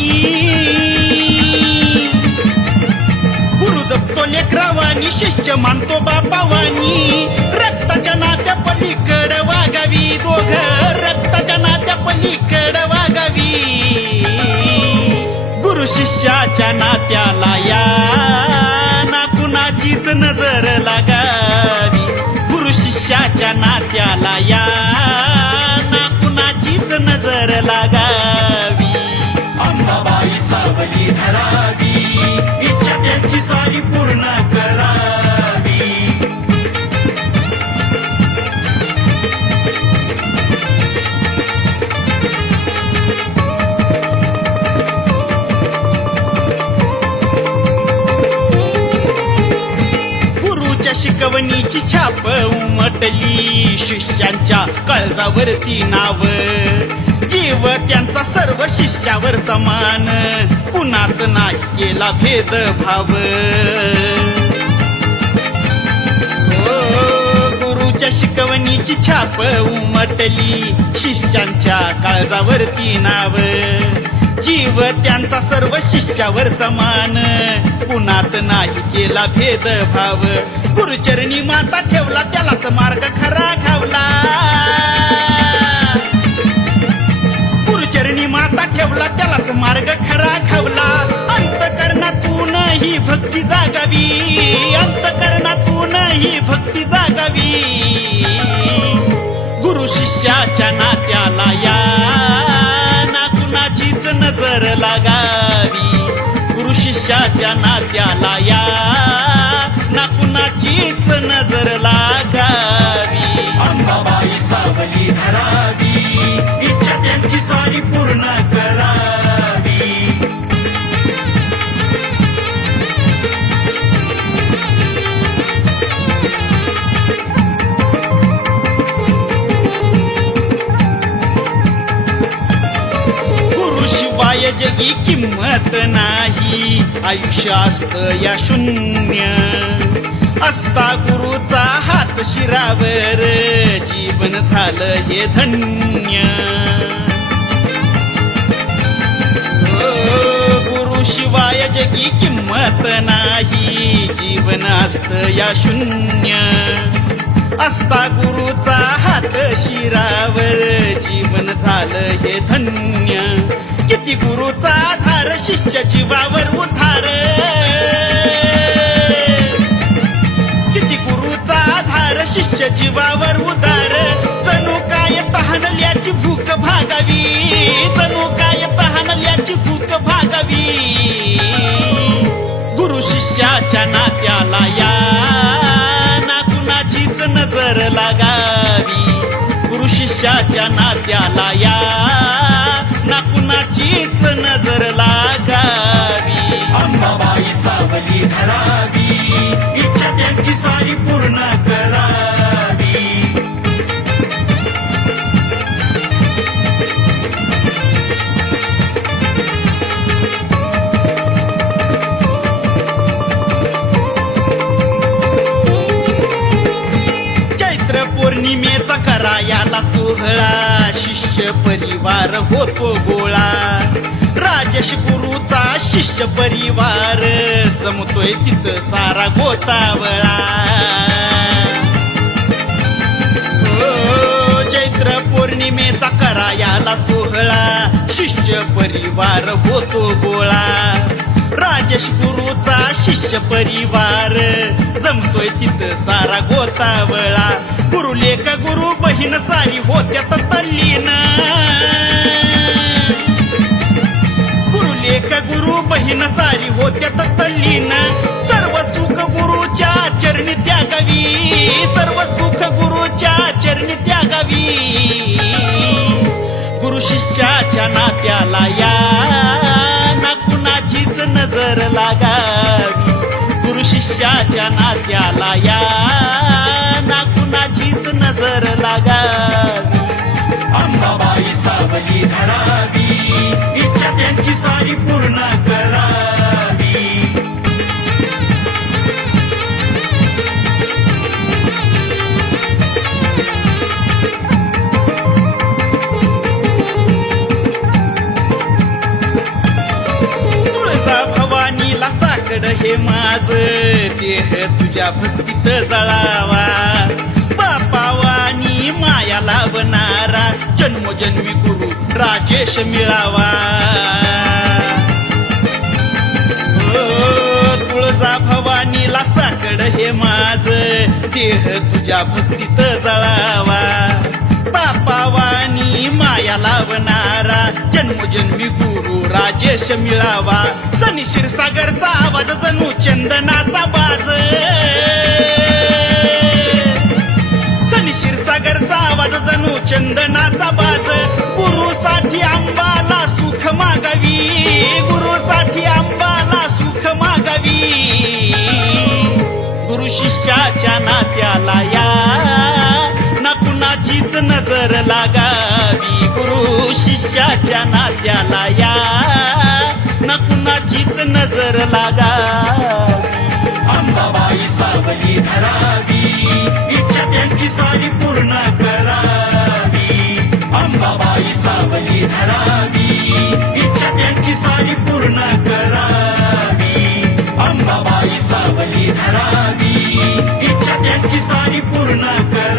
बापावानी, गुरु जपतो लेकरावानी, शिष्य मानतो बापावानी. रक्ताच्या नात्या पलीकड वागावी दोघ, रक्ताच्या नात्या पलीकड वागावी. गुरु शिष्याच्या नात्याला या ना कुणाचीच नजर लागावी. गुरु शिष्याच्या नात्याला या ना कुणाचीच नजर लागावी. अंबाबाई सावली धरावी, इच्छा त्यांची सारी पूर्ण करावी. गुरुच्या शिकवणीची छाप उमटली, शिष्यांच्या काळजावरती नाव. जीव त्यांचा सर्व शिष्यावर समान, कुणात नाही केला भेदभाव. गुरुच्या शिकवणीची छाप उमटली, शिष्यांच्या काळजावरती नाव. जीव त्यांचा सर्व शिष्यावर समान, कुणात नाही केला भेदभाव. गुरुचरणी माता ठेवला, त्यालाच मार्ग खरा घावला. गुरुचरणी माता ठेवला, त्यालाच मार्ग खरा घावला. अंतकरणातून ही भक्ती जागावी, अंतकरणातून ही भक्ती जागावी. गुरु शिष्याच्या नात्याला या ना कुणाचीच नजर लागावी. गुरु शिष्याच्या नात्याला या ना कुणाचीच नजर लागावी. अंबाबाई सावली धरावी, इच्छा त्यांची सारी पूर्ण करावी. गुरुशिवाय जगी किंमत नाही, आयुष्य असतं या शून्य. असता गुरुचा हात शिरावर, जीवन झालं हे धन्य. गुरुशिवाय जगी किंमत नाही, जीवन असतं या शून्य. असता गुरुचा हात शिरावर, जीवन झालं हे धन्य. किती गुरुचा आधार, शिष्य जीवावर उधार. किती गुरुचा आधार, शिष्य जीवावर उधार. जणू काय तहानल्याची भूक भागावी, जणू काय तहानल्याची भूक भागावी. गुरु शिष्याच्या नात्याला या ना कुणाचीच नजर लागावी. गुरु शिष्याच्या नात्याला या ना कुणाचीच नजर लागावी. अंबाबाई सावली धरावी, इच्छा त्यांची सारी पूर्ण करावी. चैत्र पौर्णिमेचा करायाला सोहळा, शिष्य परिवार होतो गोळा. राजेश गुरुचा शिष्य परिवार, जमतोय तिथं सारा गोतावळा. चैत्र पौर्णिमेचा करायाला सोहळा, शिष्य परिवार होतो गोळा. राजेश गुरुचा शिष्य परिवार, जमतोय तिथं सारा गोतावळा. गुरु लेक गुरु बहीण सारी होत्यात तल्लीन. गुरु लेक गुरु बहीण सारी होत्यात तल्लीन. सर्व सुख गुरुच्या चरणी त्यागावी, सर्व सुख गुरुच्या चरणी त्यागावी. गुरु शिष्याच्या नात्याला या ना कुणाचीच नजर लागावी. गुरु शिष्याच्या नात्याला या ना कुणाचीच नजर लागावी. अंबाबाई सावली धरावी, इच्छा त्यांची सारी पूर्ण करावी. माझ देह तुझ्या भक्तीत जळावा बापावानी माया लावणारा जन्मोजन्मी गुरु राजेश मिळावा तुळजा भवानीला साकड हे माझ देह तुझ्या भक्तीत जळावा बापावानी माया लावणारा जन्मोजन्मी गुरु राजेश मिळावा सनी क्षीरसागरचा आवाज जणू चंदनाचा बाज सनी क्षीरसागरचा आवाज जणू चंदनाचा बाज गुरुसाठी आंबाला सुख मागावी गुरुसाठी आंबाला सुख मागावी गुरु शिष्याच्या नात्याला या ना कुणाचीच नजर लागावी गुरु शिष्याच्या नात्याला या ना कुणाचीच नजर लागावी अंबाबाई सावली धरावी इच्छा त्यांची सारी पूर्ण करावी अंबाबाई सावली धरावी इच्छा त्यांची सारी पूर्ण करावी अंबाबाई सावली धरावी इच्छा त्यांची सारी पूर्ण करावी